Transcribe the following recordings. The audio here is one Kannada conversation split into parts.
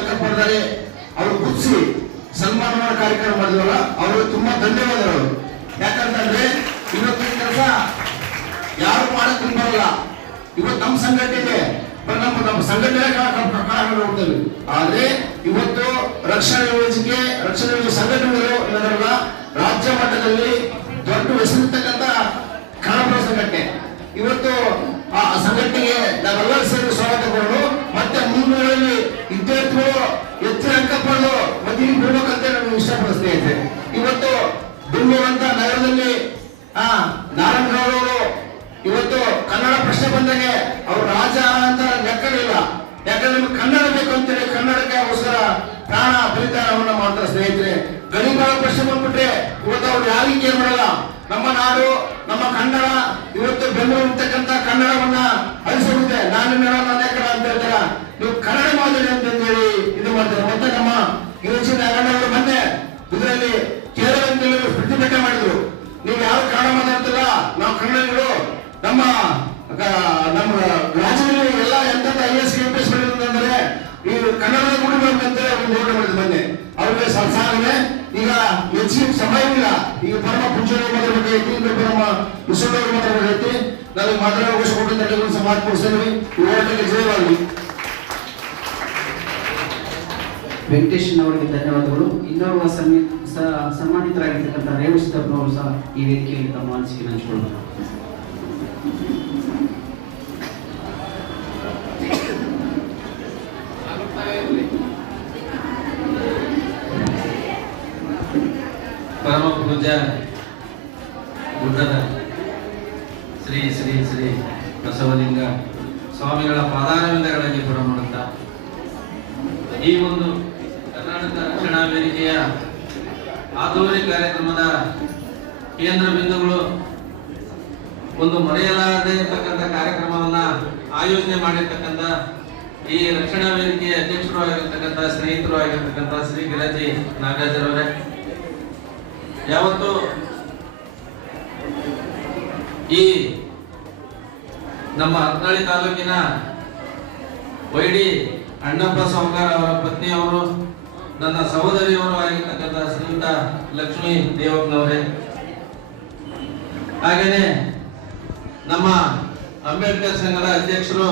ಪಡೆದರೆ ಅವರು ಗುರುತಿಸಿ ಸನ್ಮಾನ ಕಾರ್ಯಕ್ರಮ ಮಾಡಿದ್ರಲ್ಲ ಅವರು ತುಂಬಾ ಧನ್ಯವಾದಗಳು. ಯಾಕಂತಂದ್ರೆ ಇವತ್ತು ಕೆಲಸ ಯಾರು ಮಾಡಕ್ ಬರಲ್ಲ ಇವತ್ತು ನಮ್ಮ ಸಂಘಟನೆ ನಮ್ಮ ನಮ್ಮ ಸಂಘಟನೆ ನೋಡ್ತೇವೆ. ಆದ್ರೆ ಇವತ್ತು ರಕ್ಷಣಾ ಯೋಜನೆ ರಕ್ಷಣಾ ಸಂಘಟನೆಗಳು ಇದರಲ್ಲ ರಾಜ್ಯ ಮಟ್ಟದಲ್ಲಿ ದೊಡ್ಡ ಹೆಸರಿರ್ತಕ್ಕಂಥ ಕನ್ನಡ ಸಂಘಟನೆ. ಇವತ್ತು ಆ ಸಂಘಟನೆಗೆ ನಾವೆಲ್ಲರೂ ಸೇರಿ ಸ್ವಾಗತ ಕೊಡೋದು ಮತ್ತೆ ವಿದ್ಯಾರ್ಥಿಗಳು ಹೆಚ್ಚು ಅಂಕ ಪಡೆದು ಮದುವೆ ಬಿಡ್ಬೇಕಂತ ನಾನು ಇಷ್ಟಪಡಿಸ್ತಾ ಇದ್ದೆ ಇವತ್ತು ಬೆಂಗಳೂರಂತ ನಗರದಲ್ಲಿ, ಆ, ನಾರಾಯಣಗೌಡರು ಇವತ್ತು ಕನ್ನಡ ಪ್ರಶ್ನೆ ಬಂದಾಗೆ ಅವ್ರು ರಾಜ ಅಂತ ಲೆಕ್ಕವಿಲ್ಲ ಯಾಕಂದ್ರೆ ನಮ್ಗೆ ಕನ್ನಡ ಬೇಕು ಅಂತೇಳಿ ಕನ್ನಡಕ್ಕೆ ಅವಸರ, ಪ್ರಾಣ ಬಲಿದಾನವನ್ನ ಮಾಡ್ತಾರೆ ಸ್ನೇಹಿತರೆ. ಗಣಿಗಳ ಪ್ರಶ್ನೆ ಬಂದ್ಬಿಟ್ರೆ ಇವತ್ತು ಅವ್ರು ಯಾರಿಗೆ ಮಾಡಲ್ಲ? ನಮ್ಮ ನಾಡು ನಮ್ಮ ಕನ್ನಡ ಇವತ್ತು ಬೆಂಗಳೂರು ಇರ್ತಕ್ಕಂಥ ಕನ್ನಡವನ್ನ ಅಳಿಸೋಗಿದೆ. ನಾನು ಕಡ ಅಂತ ಹೇಳ್ತಾರ. ನೀವು ಕನ್ನಡ ಮಾದರಿ ಅಂತ ಹೇಳಿ ಇದು ಮಾಡ್ತಾರೆ. ಮತ್ತೆ ನಮ್ಮ ಯುವಜಿ ನಾರಾಯಣವರು ಮೊನ್ನೆ ಇದರಲ್ಲಿ ಕೇರಳ ಪ್ರತಿಭಟನೆ ಮಾಡಿದ್ರು. ನೀವು ಯಾರು ಕನ್ನಡ ಮಾತಾಡ್ತಿಲ್ಲ ನಾವು ಕನ್ನಡಿಗರು. ನಮ್ಮ ನಮ್ಮ ರಾಜ್ಯದಲ್ಲಿ ಎಲ್ಲ ಎಂತ I S K, P S ಈ ಕನ್ನಡ ಗುಡಿಬೇಕಂತ ಒಂದು ಹೋರಾಟ ಮಾಡಿದ್ರು ಮೊನ್ನೆ ಅವ್ರಿಗೆ ಸಾಧನೆ ಈಗ ಹೆಚ್ಚಿನ ಇಲ್ಲ. ಈಗ ಪರಮ ಪುಂಜೋಳಿ ಮಾತಾಡ್ಬೇಕಾಯ್ತು ಈಗ ಪರಮ ವಿಶ್ವದವ್ರು ಮಾತಾಡ್ಬೇಕಾಯ್ತು ನಾವು ಮಾತಾಡೋ ಅವಕಾಶ ಕೊಟ್ಟಿದ್ದ ಸಮಾಜ ಕೊಡಿಸ್ತೇವೆ ಹೋರಾಟಕ್ಕೆ ಜಯವಾಗಲಿ ಅವರಿಗೆ ಧನ್ಯವಾದಗಳು. ಇನ್ನೋರ್ವ ಸನ್ನಿ- ಸನ್ಮಾನಿತರಾಗಿರ್ತಕ್ಕಂಥ ರೇಣು ಸಿದ್ದಪ್ಪನವರು ಸಹ ಈ ವೇದಿಕೆಯಲ್ಲಿ ತಮ್ಮ ಅನಿಸಿಕೆ ಹಂಚಿಕೊಳ್ಳಬಹುದು ಪರಮ ಪೂಜ್ಯ ಗುಡ್ಡದ ಶ್ರೀ ಶ್ರೀ ಶ್ರೀ ಬಸವಲಿಂಗ ಸ್ವಾಮಿಗಳ ಪಾದಾರವಿಂದಗಳಲ್ಲಿ ಪುರಮಾಡುತ್ತಾ ಈ ಒಂದು ಕರ್ನಾಟಕ ರಕ್ಷಣಾ ವೇದಿಕೆಯ ಆಧುನಿಕ ಕಾರ್ಯಕ್ರಮದ ಕೇಂದ್ರ ಬಿಂದುಗಳು ಒಂದು ಮರೆಯಲಾರದೆ ಇರತಕ್ಕಂಥ ಕಾರ್ಯಕ್ರಮವನ್ನ ಆಯೋಜನೆ ಮಾಡಿರ್ತಕ್ಕಂಥ ಈ ವೇದಿಕೆಯ ಅಧ್ಯಕ್ಷರು ಆಗಿರ್ತಕ್ಕಂಥ ಸ್ನೇಹಿತರು ಆಗಿರ್ತಕ್ಕಂಥ ಶ್ರೀ ಗಿರಾಜಿ ನಾಗರಾಜರವರೇ ಯಾವತ್ತು ಈ ನಮ್ಮ ಹತ್ನಾಳಿ ತಾಲೂಕಿನ ವೈಡಿ ಅಣ್ಣಪ್ಪ ಸೌಕಾರ ಅವರ ಪತ್ನಿಯವರು ನನ್ನ ಸಹೋದರಿಯವರು ಆಗಿರ್ತಕ್ಕಂಥ ಶ್ರೀಯುತ ಲಕ್ಷ್ಮೀ ದೇವಪ್ಪನವರೇ. ಹಾಗೇನೆ ನಮ್ಮ ಅಂಬೇಡ್ಕರ್ ಸಂಘದ ಅಧ್ಯಕ್ಷರು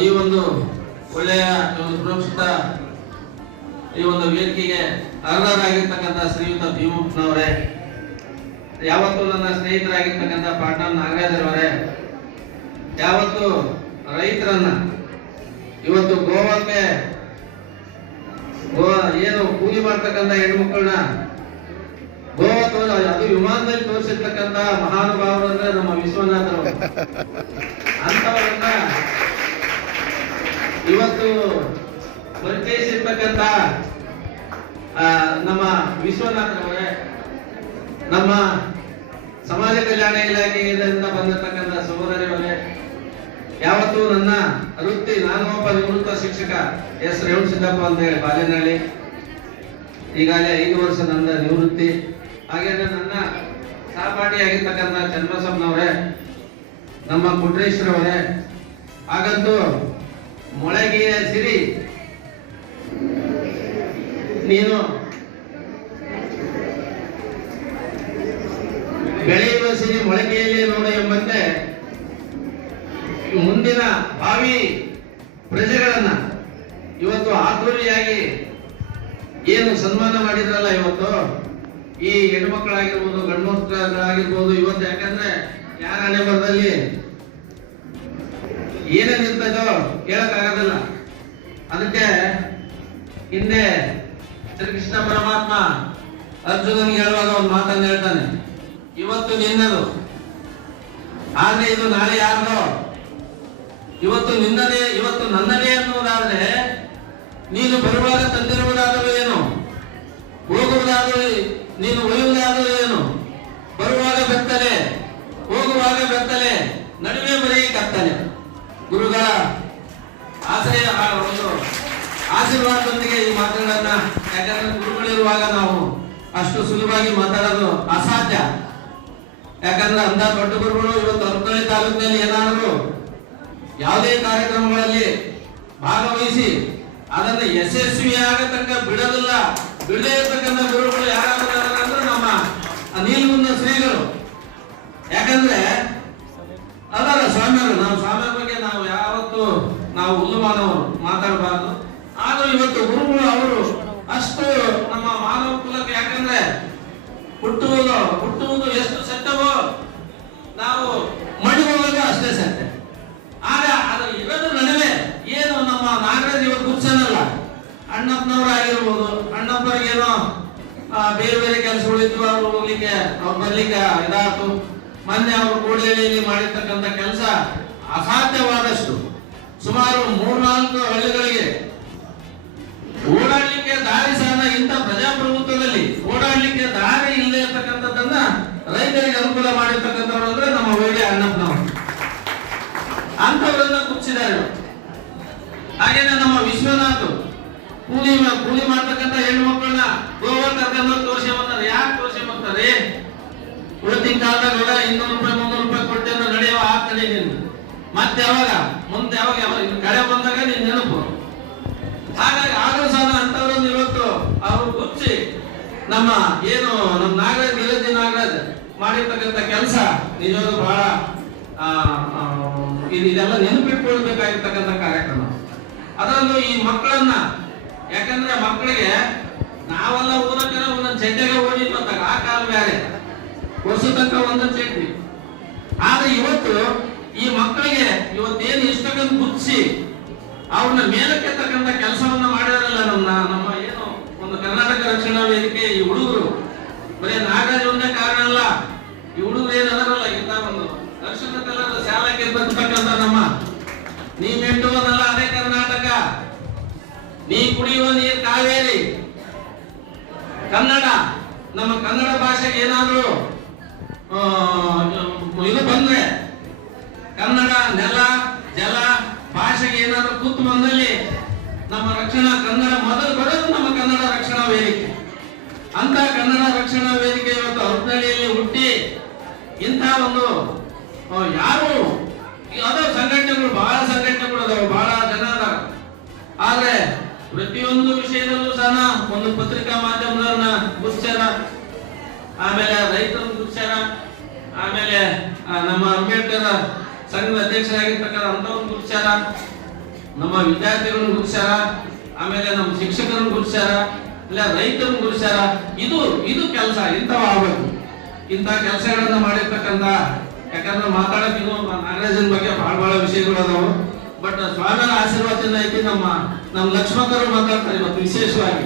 ಈ ಒಂದು ಒಳ್ಳೆಯ, ಒಂದು ಸುರಕ್ಷಿತ ಈ ಒಂದು ವೇದಿಕೆಗೆ ಅರ್ಹರಾಗಿರ್ತಕ್ಕಂಥ ಶ್ರೀಯುತ ಭೀಮಪ್ಪನವರೇ, ಯಾವತ್ತು ನನ್ನ ಸ್ನೇಹಿತರಾಗಿರ್ತಕ್ಕಂಥ ಪಾಟ್ನಾ ನಾಗರಾಜರವರೇ, ಯಾವತ್ತು ರೈತರನ್ನ ಇವತ್ತು ಗೋವಾಕ್ಕೆ ಗೋವಾ ಏನು ಕೂಲಿ ಮಾಡ್ತಕ್ಕಂಥ ಹೆಣ್ಮಕ್ಳನ್ನ ಗೋವಾ ತೋರ, ಅದು ವಿಮಾನದಲ್ಲಿ ತೋರಿಸಿರ್ತಕ್ಕಂಥ ಮಹಾನುಭಾವರು ಅಂದ್ರೆ ನಮ್ಮ ವಿಶ್ವನಾಥರು ಅಂತವರನ್ನ ಇವತ್ತು ಪರಿಚಯಿಸಿರ್ತಕ್ಕಂತ ನಮ್ಮ ನಮ್ಮ ವಿಶ್ವನಾಥರವರೇ ನಮ್ಮ ಸಮಾಜ ಕಲ್ಯಾಣ ಇಲಾಖೆಯಿಂದ ಬಂದಿರತಕ್ಕಂಥ ಸಹೋದರಿಯವರೇ ಯಾವತ್ತು ನನ್ನ ವೃತ್ತಿ ನಾನು ಒಬ್ಬ ನಿವೃತ್ತ ಶಿಕ್ಷಕ ಎಸ್ ರೇವಣ ಸಿದ್ದಪ್ಪ ಅಂತ ಹೇಳಿ ಬಾಲೆನಹಳ್ಳಿ ಈಗಾಗಲೇ ಐದು ವರ್ಷ ನನ್ನ ನಿವೃತ್ತಿ. ಹಾಗೇನೆ ನನ್ನ ಸಹಪಾಠಿಯಾಗಿರ್ತಕ್ಕಂಥ ಚನ್ನಬಸಪ್ಪನವರೇ, ನಮ್ಮ ಕುಟ್ರೇಶ್ವರವರೇ ಹಾಗಂತೂ ಮೊಳಗಿಯ ಸಿರಿ ನೀನು. ಬೆಳೆಯುವ ಸಿರಿ ಮೊಳಕೆಯಲ್ಲಿ ನೋಡು ಎಂಬಂತೆ. ಮುಂದಿನ ಭಾವಿ ಪ್ರಜೆಗಳನ್ನ ಇವತ್ತು ಆತುರಿಯಾಗಿ ಏನು ಸನ್ಮಾನ ಮಾಡಿದ್ರಲ್ಲ ಇವತ್ತು? ಈ ಹೆಣ್ಮಕ್ಳಾಗಿರ್ಬೋದು ಗಂಡು ಮಕ್ಕಳಾಗಿರ್ಬೋದು ಇವತ್ತು ಯಾಕಂದ್ರೆ ಯಾರ ಹಣೆ ಏನೇನ್ ಇರ್ತದೋ ಹೇಳಕ್ಕಾಗೋದಿಲ್ಲ ಅದಕ್ಕೆ ಹಿಂದೆ ಶ್ರೀಕೃಷ್ಣ ಪರಮಾತ್ಮ ಅರ್ಜುನನಿಗೆ ಹೇಳುವಾಗ ಒಂದು ಮಾತನ್ನು ಹೇಳ್ತಾನೆ. ಇವತ್ತು ನಿನ್ನದು, ಆದ್ರೆ ಇದು ನಾಳೆ ಯಾರದೋ? ಇವತ್ತು ನಿನ್ನದೇ, ಇವತ್ತು ನನ್ನದೇ ಅನ್ನುವುದಾದ್ರೆ ನೀನು ಬರುವಾಗ ತಂದಿರುವುದಾದರೂ ಏನು? ಹೋಗುವುದಾದರೂ, ನೀನು ಒಯ್ಯುವುದಾದರೂ ಏನು? ಬರುವಾಗ ಬೆತ್ತಲೆ, ಹೋಗುವಾಗ ಬೆತ್ತಲೆ, ನಡುವೆ ಬರೀ ಕತ್ತಲೆ ಗುರುಗಳ ಆಶ್ರಯ ಒಂದು ಆಶೀರ್ವಾದದೊಂದಿಗೆ ಈ ಮಾತುಗಳನ್ನ ಯಾಕಂದ್ರೆ ಗುರುಗಳಿರುವಾಗ ನಾವು ಅಷ್ಟು ಸುಲಭವಾಗಿ ಮಾತಾಡೋದು ಅಸಾಧ್ಯ. ಯಾಕಂದ್ರೆ ಅಂತ ದೊಡ್ಡ ಗುರುಗಳು ಇವತ್ತು ಹರಪನಹಳ್ಳಿ ತಾಲೂಕಿನಲ್ಲಿ ಏನಾದರೂ ಯಾವುದೇ ಕಾರ್ಯಕ್ರಮಗಳಲ್ಲಿ ಭಾಗವಹಿಸಿ ಅದನ್ನ ಯಶಸ್ವಿಯಾಗತಕ್ಕ ಬಿಡೋದಿಲ್ಲ ಬಿಡದೇ ಇರತಕ್ಕಂಥ ಗುರುಗಳು ಯಾರಾದ್ರೂ ಅಂದ್ರೆ ನಮ್ಮ ಮುಂದ ಶ್ರೀಗಳು. ಯಾಕಂದ್ರೆ ಅದಲ್ಲ ಸ್ವಾಮಿಯವರು, ನಾವು ಸ್ವಾಮಿಯ ಬಗ್ಗೆ ನಾವು ಯಾವತ್ತು ನಾವು ಹುಲ್ಲುಮಾನವರು ಮಾತಾಡಬಾರದು. ಆದ್ರೂ ಇವತ್ತು ಗುರುಗಳು ಅವರು ಅಷ್ಟು ನಮ್ಮ ಮಾನವ ಕುಲಕ್ಕೆ ಯಾಕಂದ್ರೆ ಹುಟ್ಟುವುದು ಹುಟ್ಟುವುದು ಎಷ್ಟು ಸತ್ಯವೋ ನಾವು ಮಡಿವಾಗ ಅಷ್ಟೇ ಸತ್ಯ. ಆಗ ಅದು ಇವೆಲ್ಲ ನಡುವೆ ಏನು ನಮ್ಮ ನಾಗರಾಜ್ ಇವತ್ತು ಕೂರ್ಸನಲ್ಲ ಅಣ್ಣಪ್ಪನವರಾಗಿರ್ಬೋದು ಆಗಿರ್ಬೋದು ಬೇರೆ ಬೇರೆ ಬೇರೆ ಕೆಲಸಗಳಿದ್ವು ಅವ್ರು ಹೋಗ್ಲಿಕ್ಕೆ, ಅವ್ರು ಬರ್ಲಿಕ್ಕೆ ಇದಾಯ್ತು. ಮೊನ್ನೆ ಅವರು ಕೂಡಲಿಯಲ್ಲಿ ಮಾಡಿರ್ತಕ್ಕಂಥ ಕೆಲಸ ಅಸಾಧ್ಯವಾದಷ್ಟು. ಸುಮಾರು ಮೂರ್ನಾಲ್ಕು ಹಳ್ಳಿಗಳಿಗೆ ಓಡಾಡ್ಲಿಕ್ಕೆ ದಾರಿ ಸಾಲ ಇಂಥ ಪ್ರಜಾಪ್ರಭುತ್ವದಲ್ಲಿ ಓಡಾಡ್ಲಿಕ್ಕೆ ದಾರಿ ಇಲ್ಲದೆ ಇರತಕ್ಕಂಥದ್ದನ್ನ ರೈತರಿಗೆ ಅನುಕೂಲ ಮಾಡಿರ್ತಕ್ಕಂಥವ್ರು ಅಂದ್ರೆ ನಮ್ಮ ವೈದ್ಯ ಅಣ್ಣಪ್ಪನವರು. ಅಂತವರನ್ನ ಕುಚ್ಚಿದ್ದಾರೆ ಹಾಗೇನೆ ನಮ್ಮ ವಿಶ್ವನಾಥ್ ಕೂಲಿ ಕೂಲಿ ಮಾಡ್ತಕ್ಕಂಥ ಹೆಣ್ಣು ಮಕ್ಕಳನ್ನ ಗೋವಾ ಕರ್ಕೊಂಡು ತೋರಿಸ್ಕೊಂಬಂತಾರೆ ಯಾಕೆ ತೋರಿಸ್ಕೊಂಬಂತಾರೆ ಇವತ್ತಿನ ಕಾಲದಾಗ ಇನ್ನೂರು ರೂಪಾಯಿ, ಮುನ್ನೂರು ರೂಪಾಯಿ ಕೊಟ್ಟೇನೋ ನಡೆಯವ ಆ ಕಡೆ ನೀನು ಮತ್ತೆ ಯಾವಾಗ? ಮುಂದೆ ಯಾವಾಗ? ಯಾವಾಗ? ಕಡೆ ಬಂದಾಗ ನೀನ್ ನೆನಪು. ಹಾಗಾಗಿ ಆಗಲೂ ಸಹ ಅಂತವ್ರನ್ನ ಇವತ್ತು ಅವರು ಕುಚ್ಚಿ ನಮ್ಮ ಏನು ನಮ್ಮ ನಾಗರಾಜ್ ಗಿರಜಿ ನಾಗರಾಜ್ ಮಾಡಿರ್ತಕ್ಕಂಥ ಕೆಲಸ ನಿಜವಾಗ್ಲೂ ಬಹಳ ಇದೆಲ್ಲ ನೆನಪಿಟ್ಕೊಳ್ಬೇಕಾಗಿರ್ತಕ್ಕಂಥ ಕಾರ್ಯಕ್ರಮ. ಅದರಲ್ಲೂ ಈ ಮಕ್ಕಳನ್ನ, ಯಾಕಂದ್ರೆ ಮಕ್ಕಳಿಗೆ ನಾವೆಲ್ಲ ಓದಕ್ಕೆ ಒಂದೊಂದು ಜಡ್ಡೆಗೆ ಅಂತಾಗ ಆ ಕಾಲ ಬೇರೆ. ವರ್ಷ ತನಕ ಒಂದೊಂದು ಚಡ್ಡಿ ಆದ್ರೆ ಇವತ್ತು ಈ ಮಕ್ಕಳಿಗೆ ಇವತ್ತೇನು ಇಷ್ಟಕ್ಕಂತ ಮುಚ್ಚಿ ಅವ್ರನ್ನ ಮೇಲಕ್ಕೆತ್ತಕ್ಕಂಥ ಕೆಲಸವನ್ನ ಮಾಡಿದಾರಲ್ಲ ನಮ್ಮ ನಮ್ಮ ಏನು ಒಂದು ಕರ್ನಾಟಕ ರಕ್ಷಣಾ ವೇದಿಕೆ ಈ ಹುಡುಗರು. ಬರೀ ನಾಗರಾಜ್ ಒಂದೇ ಕಾರಣ ಅಲ್ಲ, ಈ ಹುಡುಗರು ಏನ್ ಅದರಲ್ಲ ಇಂಥ ಒಂದು. ದರ್ಶನ ಕಲರ್ ಶಾಲೆಗೆ ಬರ್ತಕ್ಕಂತ ನಮ್ಮ. ನೀ ಮೆಟ್ಟುವುದಲ್ಲ ಅದೇ ಕರ್ನಾಟಕ. ನೀ ಕುಡಿಯುವ ನೀರು ಕಾವೇರಿ. ಕನ್ನಡ, ನಮ್ಮ ಕನ್ನಡ ಭಾಷೆಗೆ ಏನಾದ್ರು ಇದು ಬಂದ್ರೆ ಕನ್ನಡ ನೆಲ, ಜಲ, ಭಾಷೆಗೆ ಏನಾದರೂ ಕೂತು ಬಂದಲ್ಲಿ ನಮ್ಮ ರಕ್ಷಣಾ ಕನ್ನಡ ಮೊದಲು ಬರೋದು ನಮ್ಮ ಕನ್ನಡ ರಕ್ಷಣಾ ವೇದಿಕೆ. ಅಂತ ಕನ್ನಡ ರಕ್ಷಣಾ ವೇದಿಕೆ ಇವತ್ತು ಹರಪನಹಳ್ಳಿಯಲ್ಲಿ ಹುಟ್ಟಿ ಇಂಥ ಒಂದು ಯಾರು ಅದೇ ಸಂಘಟನೆಗಳು, ಬಹಳ ಸಂಘಟನೆಗಳು ಅದಾವೆ, ಬಹಳ ಜನ ಅದಾರ ಆದ್ರೆ ಪ್ರತಿಯೊಂದು ವಿಷಯದಲ್ಲೂ ಸಹ ಒಂದು ಪತ್ರಿಕಾ ಮಾಧ್ಯಮದವ್ರನ್ನ ಗುರ್ಸ್ಯಾರ ಆಮೇಲೆ ರೈತರ ಗುರ್ಸ್ಯಾರ ಆಮೇಲೆ ನಮ್ಮ ಅಂಬೇಡ್ಕರ್ ಸಂಘದ ಅಧ್ಯಕ್ಷರಾಗಿರ್ತಕ್ಕಂಥ ಒಂದು ಗುರ್ಸ್ಯಾರ ನಮ್ಮ ವಿದ್ಯಾರ್ಥಿಗಳನ್ನ ಗುರ್ಸ್ಯಾರ ಆಮೇಲೆ ನಮ್ಮ ಶಿಕ್ಷಕರನ್ನ ಗುರುಸ್ಯಾರ ಇಲ್ಲ ರೈತರನ್ನ ಗುರುಸ್ಯಾರ ಇದು ಇದು ಕೆಲಸ, ಇಂಥವ ಆಗಬೇಕು. ಇಂಥ ಕೆಲಸಗಳನ್ನ ಮಾಡಿರ್ತಕ್ಕಂಥ, ಯಾಕಂದ್ರೆ ಮಾತಾಡಕ್ ಇದು ನಾಗರಾಜನ್ ಬಗ್ಗೆ ಬಹಳ ಬಹಳ ವಿಷಯಗಳು ಅದಾವು. ಬಟ್ ಸ್ವಾಮಿಯ ಆಶೀರ್ವಾದದಿಂದ ಐತಿ ನಮ್ಮ ನಮ್ಮ ಲಕ್ಷ್ಮಣರು ಮಾತಾಡ್ತಾರೆ ಇವತ್ತು ವಿಶೇಷವಾಗಿ.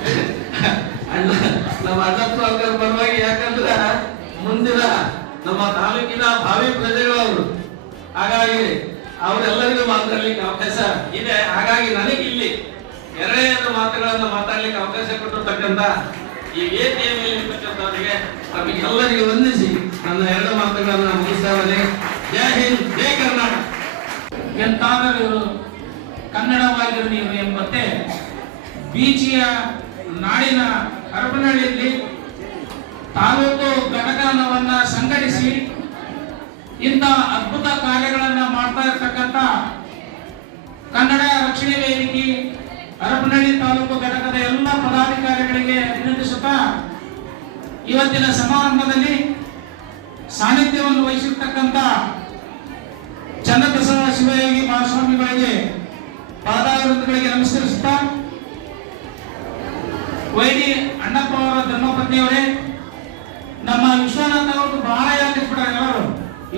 ಅಣ್ಣ ನಮ್ಮ ಅಣ್ಣಪ್ಪ ಅವ್ರ ಪರವಾಗಿ ಯಾಕಂದ್ರೆ ಮುಂದಿನ ನಮ್ಮ ತಾಲೂಕಿನ ಭಾವಿ ಪ್ರಜೆಗಳು ಅವರು. ಹಾಗಾಗಿ ಅವರೆಲ್ಲರಿಗೂ ಮಾತಾಡ್ಲಿಕ್ಕೆ ಅವಕಾಶ ಇದೆ. ಹಾಗಾಗಿ ನನಗೆ ಇಲ್ಲಿ ಎರಡೇ ಮಾತುಗಳನ್ನ ಮಾತಾಡ್ಲಿಕ್ಕೆ ಅವಕಾಶ ಕೊಟ್ಟಿರ್ತಕ್ಕಂಥ ಈ ವೇದಿಕೆಯ ಮೇಲೆ ಇರ್ತಕ್ಕಂಥವರಿಗೆ ನಮಗೆಲ್ಲರಿಗೂ ವಂದಿಸಿ ನನ್ನ ಎರಡು ಮಾತುಗಳನ್ನು ಮುಗಿಸ್ತಾ ಇದ್ದೇನೆ. ಜೈ ಹಿಂದ್, ಜೈ ಕರ್ನಾಟಕ. ಎಂತಾದರೂ ಕನ್ನಡವಾಗಿರಲಿ ಎಂಬಂತೆ ಬೀಚಿಯ ನಾಡಿನ ಹರಪನಹಳ್ಳಿಯಲ್ಲಿ ತಾಲೂಕು ಘಟಕವನ್ನ ಸಂಘಟಿಸಿ ಇಂಥ ಅದ್ಭುತ ಕಾರ್ಯಗಳನ್ನ ಮಾಡ್ತಾ ಇರತಕ್ಕಂಥ ಕನ್ನಡ ರಕ್ಷಣೆ ವೇದಿಕೆ ಹರಪನಹಳ್ಳಿ ತಾಲೂಕು ಘಟಕದ ಎಲ್ಲ ಪದಾಧಿಕಾರಿಗಳಿಗೆ ಅಭಿನಂದಿಸುತ್ತಾ ಇವತ್ತಿನ ಸಮಾರಂಭದಲ್ಲಿ ಸಾನ್ನಿಧ್ಯವನ್ನು ವಹಿಸಿರ್ತಕ್ಕಂಥ ಚನ್ನಬಸವ ಶಿವಯೋಗಿ ಮಹಾಸ್ವಾಮಿಗಳಿಗೆ ಪಾದಾವೃತ್ತಗಳಿಗೆ ನಮಸ್ಕರಿಸುತ್ತಾ ವೈಡಿ ಅಣ್ಣಪ್ಪ ಅವರ ಧರ್ಮಪತ್ನಿಯವರೇ, ನಮ್ಮ ವಿಶ್ವನಾಥ ಅವ್ರದ್ದು ಬಹಳ ಯಾಕಿಸ್ಬಿಟ್ಟಾರೆ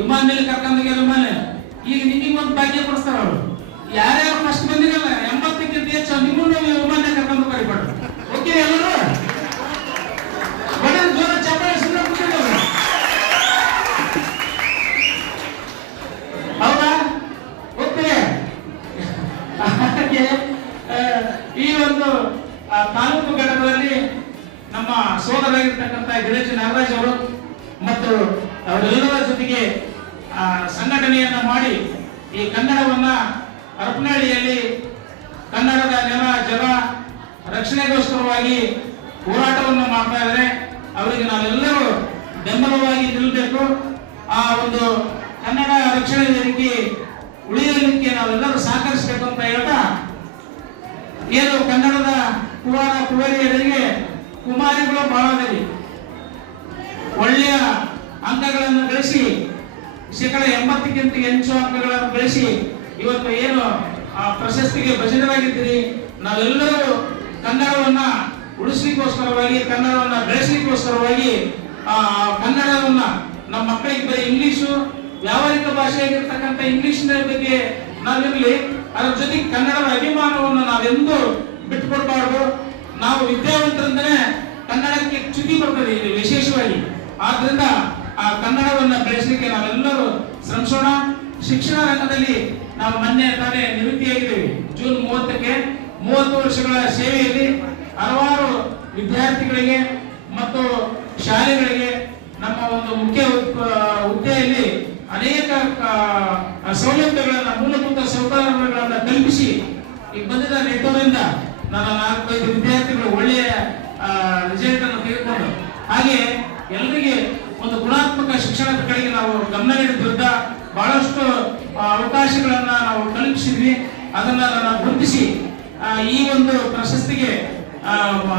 ಎಲ್ಲರೂ ಮೇಲೆ ಕರ್ಕೊಂಡೋಗಿ ವಿಮಾನ ಈಗ ನಿಮಗೆ ಒಂದು ಭಾಗ್ಯ ಕೊಡಿಸ್ತಾರ ಅವರು. ಯಾರ್ಯಾರು ಫಸ್ಟ್ ಬಂದಿರಲ್ಲ, ಎಂಬತ್ತಕ್ಕಿಂತ ಹೆಚ್ಚು ನಿಮ್ಮನ್ನು ವಿಮಾನ ಕರ್ಕೊಂಡು ಕರಿಬಾರ್ದು ಓಕೆ ಎಲ್ಲರೂ? ಈ ಒಂದು ತಾಲೂಕು ನಮ್ಮ ಸೋದರಾಗಿರ್ತಕ್ಕಂಥ ಗಿರೀಶ್ ನಾಗರಾಜ್ ಅವರು ಮತ್ತು ಅವರೆಲ್ಲರ ಜೊತೆಗೆ ಸಂಘಟನೆಯನ್ನ ಮಾಡಿ ಈ ಕನ್ನಡವನ್ನ ಹರಪನಹಳ್ಳಿಯಲ್ಲಿ ಕನ್ನಡದ ನೆಲ, ಜಲ ರಕ್ಷಣೆಗೋಸ್ಕರವಾಗಿ ಹೋರಾಟವನ್ನು ಮಾಡ್ತಾ ಇದ್ದಾರೆ. ಅವರಿಗೆ ನಾವೆಲ್ಲರೂ ಬೆಂಬಲವಾಗಿ ನಿಲ್ಲಬೇಕು ಆ ಒಂದು ಕನ್ನಡ ರಕ್ಷಣೆ ರೀತಿ ಉಳಿಯಲಿಕ್ಕೆ ನಾವೆಲ್ಲರೂ ಸಹಕರಿಸಬೇಕು ಅಂತ ಹೇಳ್ತಾ, ಏನು ಕನ್ನಡದ ಕುವಾರ ಕುವರಿಯರಿಗೆ ಕುಮಾರಿಗಳು ಬಾಳೋದಿರಿ. ಒಳ್ಳೆಯ ಅಂಕಗಳನ್ನು ಗಳಿಸಿ, ಶೇಕಡ ಎಂಬತ್ತಕ್ಕಿಂತ ಹೆಚ್ಚು ಅಂಕಗಳನ್ನು ಗಳಿಸಿ, ಇವತ್ತು ಏನು ಆ ಪ್ರಶಸ್ತಿಗೆ ಭಜನರಾಗಿದ್ದೀರಿ ನಾವೆಲ್ಲರೂ ಕನ್ನಡವನ್ನ ಉಳಿಸ್ಲಿಕ್ಕೋಸ್ಕರವಾಗಿ, ಕನ್ನಡವನ್ನ ಬೆಳೆಸಲಿಕ್ಕೋಸ್ಕರವಾಗಿ, ಆ, ಕನ್ನಡವನ್ನ ನಮ್ಮ ಮಕ್ಕಳಿಗೆ ಬರೀ ಇಂಗ್ಲಿಷು, ವ್ಯಾವಹಾರಿಕ ಭಾಷೆಯಾಗಿರ್ತಕ್ಕಂಥ ಇಂಗ್ಲಿಷ್ನ ಬಗ್ಗೆ ನಾವಿರಲಿ, ಅದರ ಜೊತೆಗೆ ಕನ್ನಡದ ಅಭಿಮಾನವನ್ನು ನಾವೆಂದು ಬಿಟ್ಟುಕೊಡ್ಬಾರ್ದು ನಾವು ವಿದ್ಯಾವಂತರಂದ್ರೆ ಕನ್ನಡಕ್ಕೆ ಚ್ಯುತಿ ಬರ್ತದೆ ಇಲ್ಲಿ ವಿಶೇಷವಾಗಿ. ಆದ್ರಿಂದ ಆ ಕನ್ನಡವನ್ನ ಬೆಳೆಸಲಿಕ್ಕೆ ನಾವೆಲ್ಲರೂ ಶ್ರಮಿಸೋಣ. ಶಿಕ್ಷಣ ರಂಗದಲ್ಲಿ ನಾವು ಮೊನ್ನೆ ತಾನೇ ನಿವೃತ್ತಿಯಾಗಿದ್ದೇವೆ ಜೂನ್ ಮೂವತ್ತಕ್ಕೆ ಮೂವತ್ತು ವರ್ಷಗಳ ಸೇವೆಯಲ್ಲಿ ಹಲವಾರು ವಿದ್ಯಾರ್ಥಿಗಳಿಗೆ ಮತ್ತು ಶಾಲೆಗಳಿಗೆ ನಮ್ಮ ಒಂದು ಮುಖ್ಯ ಹುದ್ದೆಯಲ್ಲಿ ಅನೇಕ ಸೌಲಭ್ಯಗಳನ್ನ ಮೂಲಭೂತ ಸೌಕರ್ಯಗಳನ್ನ ಕಲ್ಪಿಸಿ ಈಗ ಬಂದಿದ್ದ ನೆಟ್ಟೋರಿಂದ ನನ್ನ ನಾಲ್ಕೈದು ವಿದ್ಯಾರ್ಥಿಗಳು ಒಳ್ಳೆಯ ರಿಸಲ್ಟ್ ಅನ್ನು ತೆಗೆದುಕೊಂಡು. ಹಾಗೆ ಎಲ್ಲರಿಗೆ ಒಂದು ಗುಣಾತ್ಮಕ ಶಿಕ್ಷಣದ ಕಡೆಗೆ ನಾವು ಗಮನ ನೀಡಿದ್ರಿಂದ ಬಹಳಷ್ಟು ಅವಕಾಶಗಳನ್ನು ನಾವು ಕಲ್ಪಿಸಿದ್ವಿ. ಅದನ್ನ ನಾವು ಗುರುತಿಸಿ ಈ ಒಂದು ಪ್ರಶಸ್ತಿಗೆ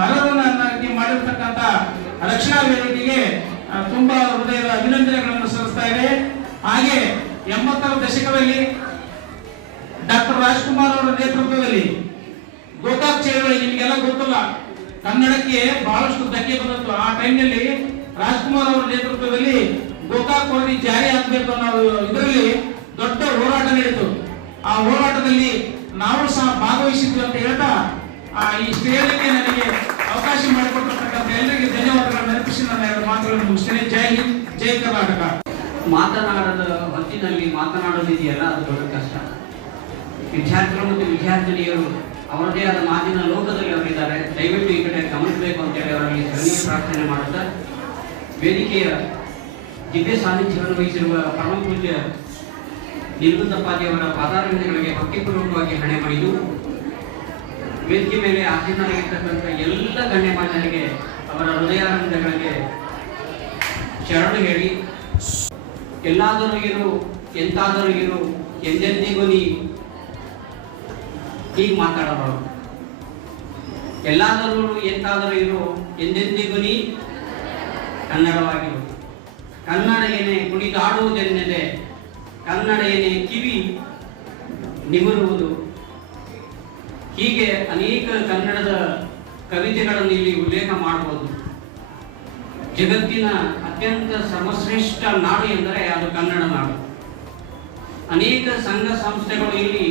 ಅರ್ಹರನ್ನಾಗಿ ಮಾಡಿರ್ತಕ್ಕಂಥ ರಕ್ಷಣಾ ವೇದಿಕೆಗೆ ತುಂಬಾ ಹೃದಯದ ಅಭಿನಂದನೆಗಳನ್ನು ಸಲ್ಲಿಸ್ತಾ ಇದೆ ಹಾಗೆ ಎಂಬತ್ತರ ದಶಕದಲ್ಲಿ ಡಾಕ್ಟರ್ ರಾಜ್ಕುಮಾರ್ ಅವರ ನೇತೃತ್ವದಲ್ಲಿ ಗೋಕಾಕ್ ಚಳವಳಿ ನಿಮಗೆಲ್ಲ ಗೊತ್ತಲ್ಲ. ಕನ್ನಡಕ್ಕೆ ಬಹಳಷ್ಟು ಧಕ್ಕೆ ಬಂದದ್ದು. ಆ ಟೈಮ್ನಲ್ಲಿ ರಾಜ್ಕುಮಾರ್ ಅವರ ನೇತೃತ್ವದಲ್ಲಿ ಗೋಕಾಕ್ ವರದಿ ಜಾರಿ ಆಗಬೇಕು ಅನ್ನೋ ಇದರಲ್ಲಿ ದೊಡ್ಡ ಹೋರಾಟ ನಡೀತು ಆ ಹೋರಾಟದಲ್ಲಿ ನಾವು ಸಹ ಭಾಗವಹಿಸಿದ್ವಿ ಅಂತ ಹೇಳ್ತಾ, ಆ ಈ ಸ್ಟೇಡಿಯಂಗೆ ನನಗೆ ಅವಕಾಶ ಮಾಡಿಕೊಟ್ಟಿರ್ತಕ್ಕಂಥ ಎಲ್ಲರಿಗೆ ಧನ್ಯವಾದಗಳನ್ನು ನೆನಪಿಸಿ ನನ್ನ ಎರಡು ಮಾತುಗಳನ್ನು ಮುಗಿಸ್ತೇನೆ. ಜೈ ಹಿಂದ್, ಜೈ ಕರ್ನಾಟಕ. ಮಾತನಾಡದ ಹೊತ್ತಿನಲ್ಲಿ ಮಾತನಾಡೋದಿದೆಯಲ್ಲ, ಅದು ದೊಡ್ಡ ಕಷ್ಟ. ವಿದ್ಯಾರ್ಥಿಗಳು ಮತ್ತು ವಿದ್ಯಾರ್ಥಿನಿಯರು ಅವರದೇ ಆದ ಮಾತಿನ ಲೋಕದಲ್ಲಿ ಅವರಿದ್ದಾರೆ. ದಯವಿಟ್ಟು ಈ ಕಡೆ ಗಮನಿಸಬೇಕು ಅಂತೇಳಿ ಅವರಲ್ಲಿ ಸರಣಿ ಪ್ರಾರ್ಥನೆ ಮಾಡುತ್ತಾ, ವೇದಿಕೆಯ ದಿವ್ಯ ಸಾನ್ನಿಧ್ಯವನ್ನು ವಹಿಸಿರುವ ಪರಮ ಪೂಜ್ಯ ನಿರ್ಬಂಧಪಾದಿಯವರ ಪಾದಾರವಿಂದಗಳಿಗೆ ಭಕ್ತಿಪೂರ್ವಕವಾಗಿ ಹಣೆ ಮಾಡಿದ್ದು ವೇದಿಕೆ ಮೇಲೆ ಆಸೀನರಾಗಿರ್ತಕ್ಕಂಥ ಎಲ್ಲ ಗಣ್ಯಮಾನ್ಯರಿಗೆ ಅವರ ಹೃದಯಾನಂದಗಳಿಗೆ ಶರಣು ಹೇಳಿ, ಎಲ್ಲಾದರೂ ಇರು, ಎಂತಾದರೂ ಇರು, ಎಂದೆಂದಿಗೂ ನೀ ಹೀಗೆ ಮಾತಾಡಬಾರದು ಎಲ್ಲಾದರೂ ಎಂತಾದರೂ ಇರು. ಎಂದೆಂದಿಗೂ ನೀ ಕನ್ನಡವಾಗಿರು. ಕನ್ನಡ ಏನೇ ಕುಣಿದಾಡುವುದೆನ್ನೆಲೆ ಕನ್ನಡ ಏನೇ ಕಿವಿ ನಿಮರುವುದು. ಹೀಗೆ ಅನೇಕ ಕನ್ನಡದ ಕವಿತೆಗಳನ್ನು ಇಲ್ಲಿ ಉಲ್ಲೇಖ ಮಾಡಬಹುದು ಜಗತ್ತಿನ ಅತ್ಯಂತ ಸರ್ವಶ್ರೇಷ್ಠ ನಾಡು ಎಂದರೆ ಅದು ಕನ್ನಡ ನಾಡು. ಅನೇಕ ಸಂಘ ಸಂಸ್ಥೆಗಳು ಇಲ್ಲಿ